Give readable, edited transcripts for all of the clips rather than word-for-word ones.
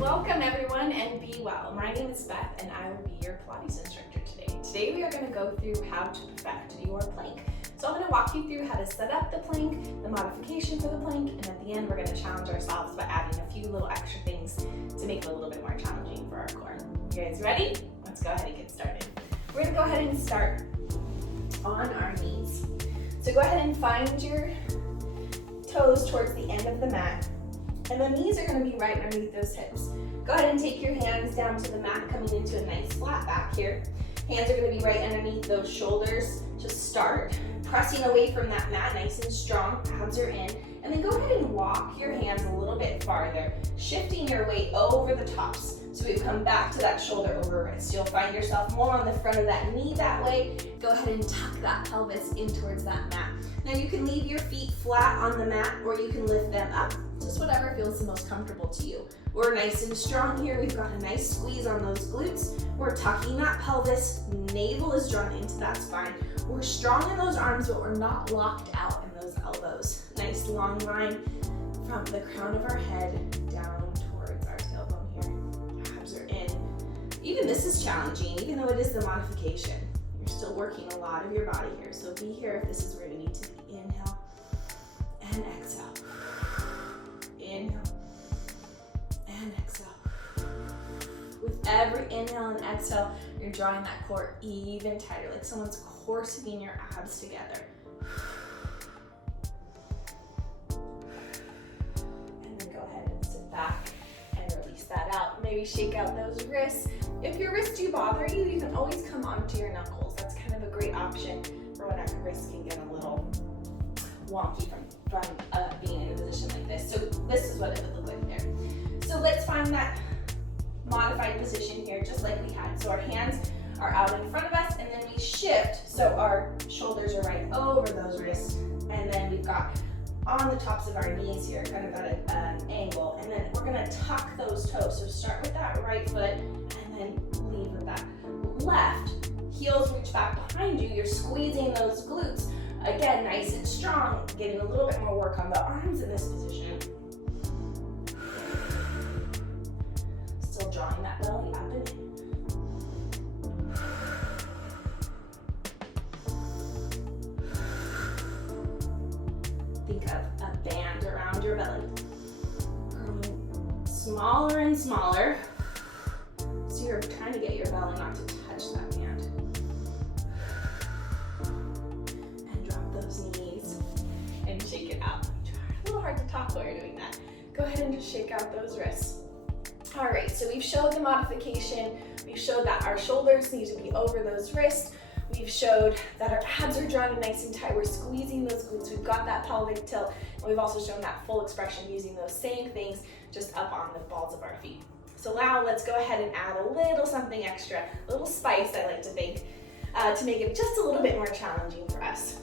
Welcome everyone and be well. My name is Beth and I will be your Pilates instructor today. Today we are going to go through how to perfect your plank. So I'm going to walk you through how to set up the plank, the modification for the plank, and at the end we're going to challenge ourselves by adding a few little extra things to make it a little bit more challenging for our core. You guys ready? Let's go ahead and get started. We're going to go ahead and start on our knees. So go ahead and find your toes towards the end of the mat. And the knees are going to be right underneath those hips. Go ahead and take your hands down to the mat, coming into a nice flat back here. Hands are going to be right underneath those shoulders. Just start pressing away from that mat, nice and strong. Abs are in. And then go ahead and walk your hands a little bit farther, shifting your weight over the tops. So we come back to that shoulder over wrist. You'll find yourself more on the front of that knee that way. Go ahead and tuck that pelvis in towards that mat. Now you can leave your feet flat on the mat or you can lift them up. Just whatever feels the most comfortable to you. We're nice and strong here. We've got a nice squeeze on those glutes. We're tucking that pelvis. Navel is drawn into that spine. We're strong in those arms, but we're not locked out in those elbows. Nice long line from the crown of our head down towards our tailbone here. Abs are in. Even this is challenging, even though it is the modification. You're still working a lot of your body here. So be here if this is where you need to be. Inhale and exhale. Inhale and exhale. With every inhale and exhale, you're drawing that core even tighter, like someone's corsing your abs together. And then go ahead and sit back and release that out. Maybe shake out those wrists. If your wrists do bother you, you can always come onto your knuckles. That's kind of a great option for when our wrists can get a little wonky from being in a position like this. So this is what it would look like there. So let's find that modified position here, just like we had. So our hands are out in front of us, and then we shift so our shoulders are right over those wrists, and then we've got on the tops of our knees here, kind of at an angle, and then we're gonna tuck those toes. So start with that right foot, and then lead with that left. Heels reach back behind you. You're squeezing those glutes. Again, nice and strong, getting a little bit more work on the arms in this position. Still drawing that belly up and in. Think of a band around your belly. Growing smaller and smaller. So you're trying to get your belly not to touch that band. And shake it out. A little hard to talk while you're doing that. Go ahead and just shake out those wrists. All right, so we've showed the modification. We've showed that our shoulders need to be over those wrists. We've showed that our abs are drawn nice and tight. We're squeezing those glutes. We've got that pelvic tilt. And we've also shown that full expression using those same things just up on the balls of our feet. So now let's go ahead and add a little something extra, a little spice, I like to think, to make it just a little bit more challenging for us.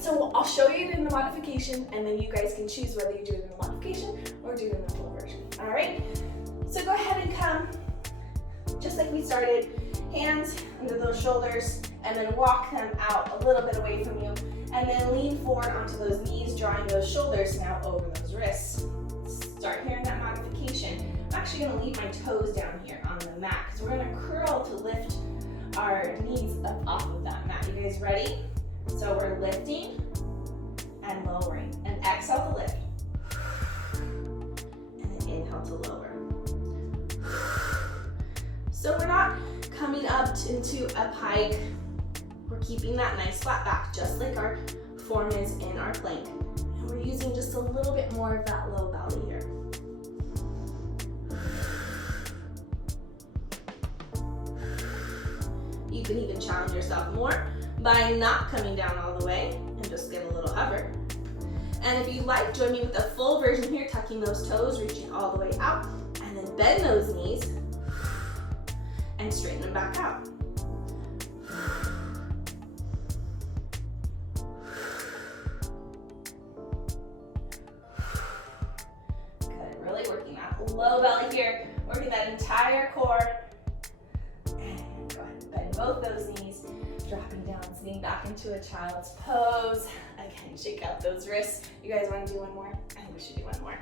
So I'll show you it in the modification, and then you guys can choose whether you do it in the modification or do it in the full version. All right? So go ahead and come, just like we started, hands under those shoulders, and then walk them out a little bit away from you, and then lean forward onto those knees, drawing those shoulders now over those wrists. Start here in that modification. I'm actually gonna leave my toes down here on the mat, because we're gonna curl to lift our knees up off of that mat. You guys ready? So we're lifting and lowering, and exhale to lift, and then inhale to lower. So we're not coming up into a pike. We're keeping that nice flat back, just like our form is in our plank. And we're using just a little bit more of that low belly here. You can even challenge yourself more by not coming down all the way and just get a little hover. And if you like, join me with the full version here, tucking those toes, reaching all the way out, and then bend those knees and straighten them back out. Good, really working that low belly here, working that entire core. And go ahead and bend both those knees. Dropping down, sitting back into a child's pose. Again, shake out those wrists. You guys want to do one more? I think we should do one more.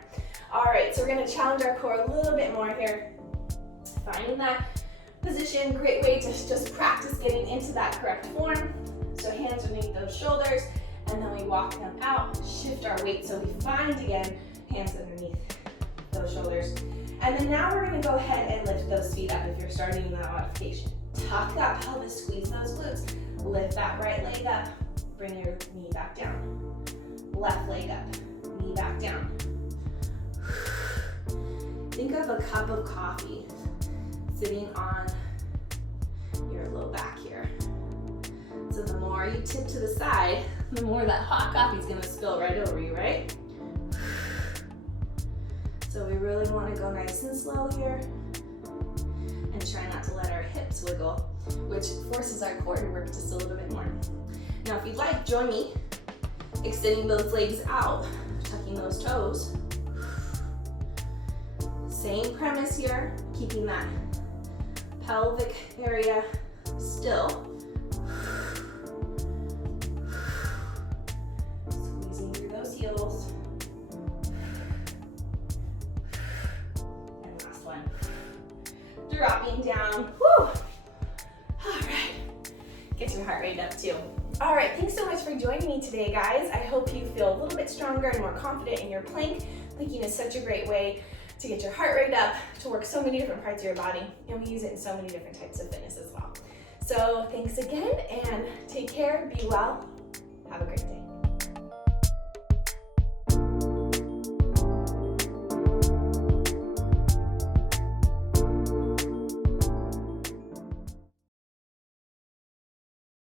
All right, so we're gonna challenge our core a little bit more here. Finding that position, great way to just practice getting into that correct form. So hands underneath those shoulders, and then we walk them out, shift our weight. So we find again, hands underneath those shoulders. And then now we're gonna go ahead and lift those feet up if you're starting that modification. Tuck that pelvis, squeeze those glutes. Lift that right leg up, bring your knee back down. Left leg up, knee back down. Think of a cup of coffee sitting on your low back here. So the more you tip to the side, the more that hot coffee is gonna spill right over you, right? So we really wanna go nice and slow here and try not to let our hips wiggle, which forces our core to work just a little bit more. Now, if you'd like, join me, extending those legs out, tucking those toes. Same premise here, keeping that pelvic area still. Squeezing through those heels. And last one. Dropping down. Woo! All right. Get your heart rate up too. All right, thanks so much for joining me today, guys. I hope you feel a little bit stronger and more confident in your plank. Planking is such a great way to get your heart rate up, to work so many different parts of your body, and we use it in so many different types of fitness as well. So thanks again, and take care, be well, have a great day.